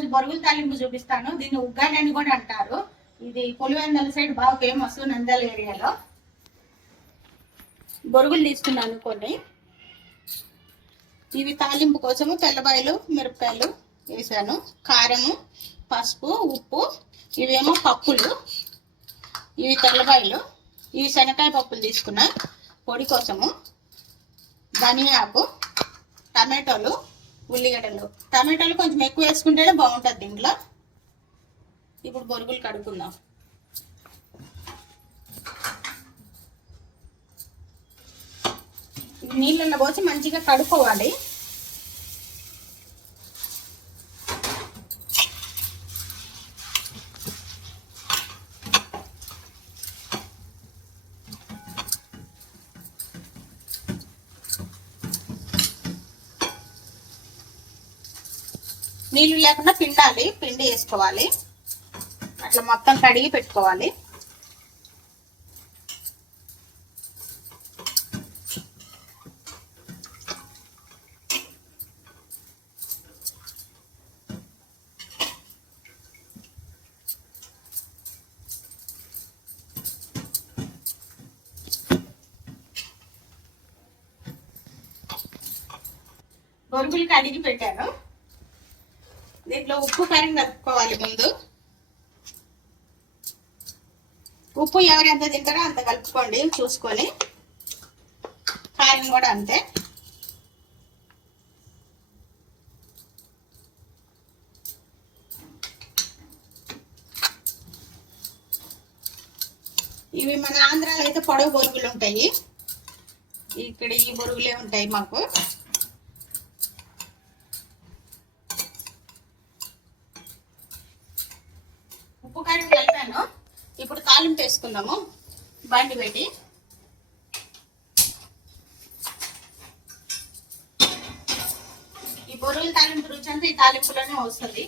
ఈరోజు బొరుగుల తాలింపు చూపిస్తాను. దీన్ని ఉగ్గాని అని కూడా అంటారు. ఇది పులివెందుల సైడ్ బాగా ఫేమస్, నంద్యాల ఏరియాలో. బొరుగులు తీసుకున్నాను కొన్ని. ఇవి తాలింపు కోసము తెల్లబాయలు, మిరపకాయలు వేసాను, కారము, పసుపు, ఉప్పు. ఇవేమో పప్పులు, ఇవి తెల్లబాయలు. ఇవి శనక్కాయ పప్పులు తీసుకున్నా పొడి కోసము. ధనియాకు, టమాటోలు, ఉల్లిగడ్డలు. టమాటాలు కొంచెం ఎక్కువ వేసుకుంటేనే బాగుంటుంది దీంట్లో. ఇప్పుడు బొరుగులు కడుక్కుందాం. నీళ్ళల్లో పోసి మంచిగా కడుక్కోవాలి. నీళ్ళు లేకుండా పిండాలి, పిండి వేసుకోవాలి. అట్లా మొత్తం కడిగి పెట్టుకోవాలి. బొరుగులు కడిగి పెట్టాను. దీంట్లో ఉప్పు కారం కలుపుకోవాలి. ముందు ఉప్పు ఎవరు ఎంత తింటారో అంత కలుపుకోండి చూసుకొని. కారం కూడా అంతే. ఇవి మన ఆంధ్రాలో అయితే పొడవు బొరుగులు ఉంటాయి, ఇక్కడ ఈ బొరుగులే ఉంటాయి మాకు. ఉప్పు కారం కలిపాను. ఇప్పుడు తాలింపు వేసుకుందాము. బండి పెట్టి ఈ బొరుగుల తాలింపు రుచి అంతా ఈ తాలింపులోనే వస్తుంది.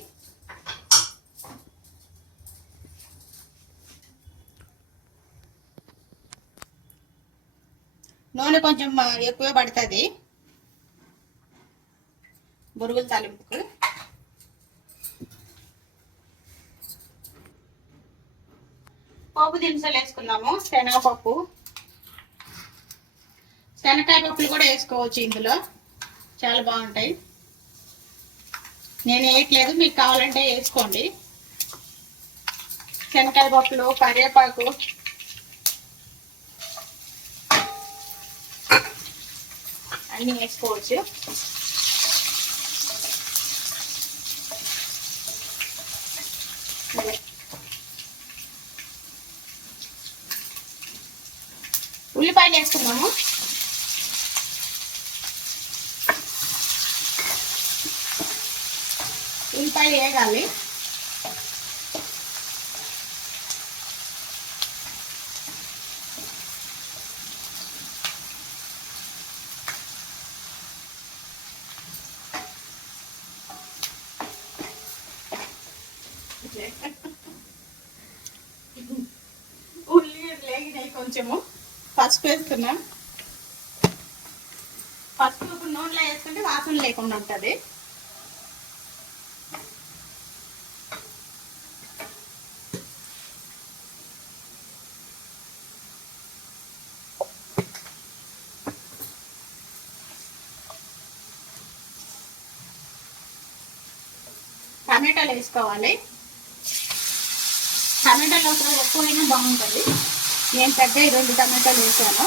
నూనె కొంచెం ఎక్కువే పడుతుంది బొరుగుల తాలింపుకు. పోపు దినుసులు వేసుకున్నాము. శనగపప్పు, శనక్కాయ పప్పులు కూడా వేసుకోవచ్చు, ఇందులో చాలా బాగుంటాయి. నేను వేయట్లేదు, మీకు కావాలంటే వేసుకోండి. శనక్కాయ పప్పులు, కరివేపాకు, అన్నీ వేసుకోవచ్చు. ఉల్లిపాయలు వేసుకున్నాము. ఉల్లిపాయలు వేగాలి. ఉల్లిగడ్డలు వేగినాయి. కొంచెము పసుపు వేస్తున్నాం. పసుపు ఇప్పుడు నూనెలో వేసుకుంటే వాసన లేకుండా ఉంటుంది. టమాటాలు వేసుకోవాలి. టమాటాలు ఒకసారి ఎక్కువైనా బాగుంటుంది. నేను పెద్ద 2 టమాటాలు వేసాను.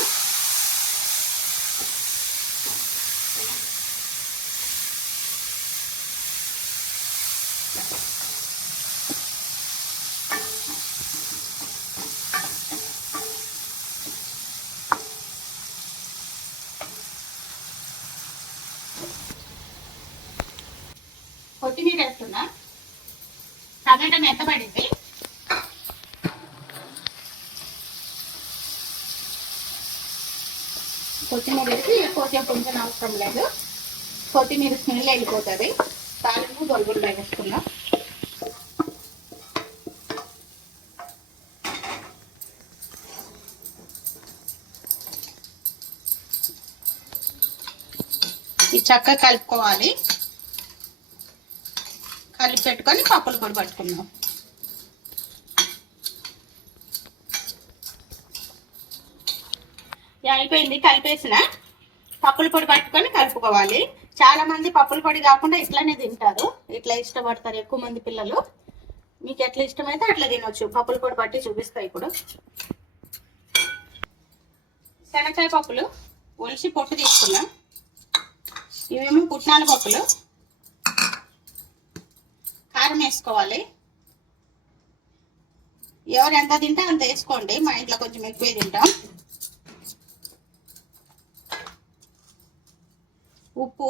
కొత్తిమీర వేస్తున్నా. టమాటా మెత్తబడింది. కొత్తిమీర వేసి ఎక్కువసేపు ఉంచిన అవసరం లేదు. కొత్తిమీర స్మెల్ వెళ్ళిపోతుంది. తాలింపు బొరుగులు వేసుకున్నాం. ఈ చక్కగా కలుపుకోవాలి. కలిపి పెట్టుకొని పప్పుల పొడి పట్టుకుందాం. అయిపోయింది, కలిపేసిన. పప్పుల పొడి పట్టుకొని కలుపుకోవాలి. చాలా మంది పప్పుల పొడి కాకుండా ఇట్లానే తింటారు, ఇట్లా ఇష్టపడతారు ఎక్కువ మంది పిల్లలు. మీకు ఎట్లా ఇష్టమైతే అట్లా తినొచ్చు. పప్పుల పొడి పట్టి చూపిస్తాయి. ఇప్పుడు శనగకాయ పప్పులు ఒలిసి పొట్టు తీసుకున్నా. ఇవేమో పుట్నాల పప్పులు. కారం వేసుకోవాలి. ఎవరు ఎంత తింటే అంత వేసుకోండి. మా ఇంట్లో కొంచెం ఎక్కువే తింటాం. ఉప్పు,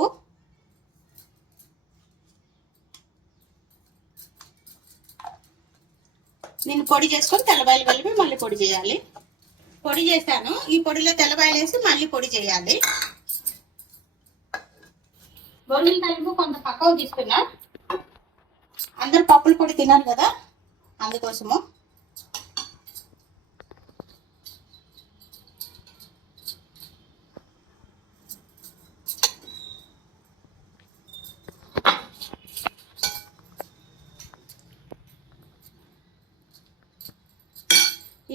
నేను పొడి చేసుకొని తెల్లబాయలు కలిపి మళ్ళీ పొడి చేయాలి. పొడి చేశాను. ఈ పొడిలో తెల్లబాయలు వేసి మళ్ళీ పొడి చేయాలి. బొరుగుల తాలింపు కొంత పక్కకు తీసుకున్నా. అందరు పప్పుల పొడి తినారు కదా, అందుకోసము.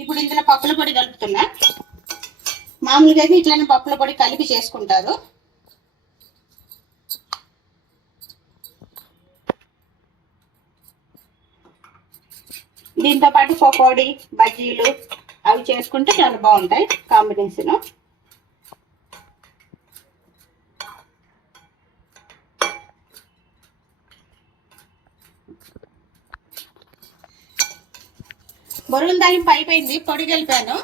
ఇప్పుడు ఇందులో పప్పుల పొడి కలుపుతున్నా. మామూలుగా అయితే ఇట్లానే పప్పుల పొడి కలిపి చేసుకుంటారు. దీంతో పాటు పకోడీ, బజ్జీలు అవి చేసుకుంటే చాలా బాగుంటాయి కాంబినేషన్. బొరుగుల తాలింపు అయిపోయింది, పొడి కలిపాను.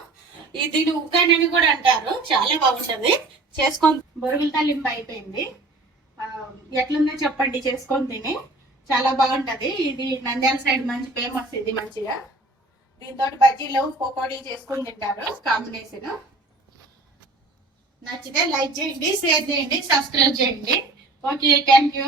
దీని ఉగ్గానని కూడా అంటారు, చాలా బాగుంటది. చేసుకొని బొరుగుల తాలింపు అయిపోయింది. ఎట్లుందో చెప్పండి చేసుకొని తిని. చాలా బాగుంటది. ఇది నంద్యాల సైడ్ మంచి ఫేమస్. ఇది మంచిగా దీంతో బజ్జీలు, పకోడీ చేసుకొని తింటారు కాంబినేషన్. నచ్చితే లైక్ చేయండి, షేర్ చేయండి, సబ్స్క్రైబ్ చేయండి. Okay, thank you.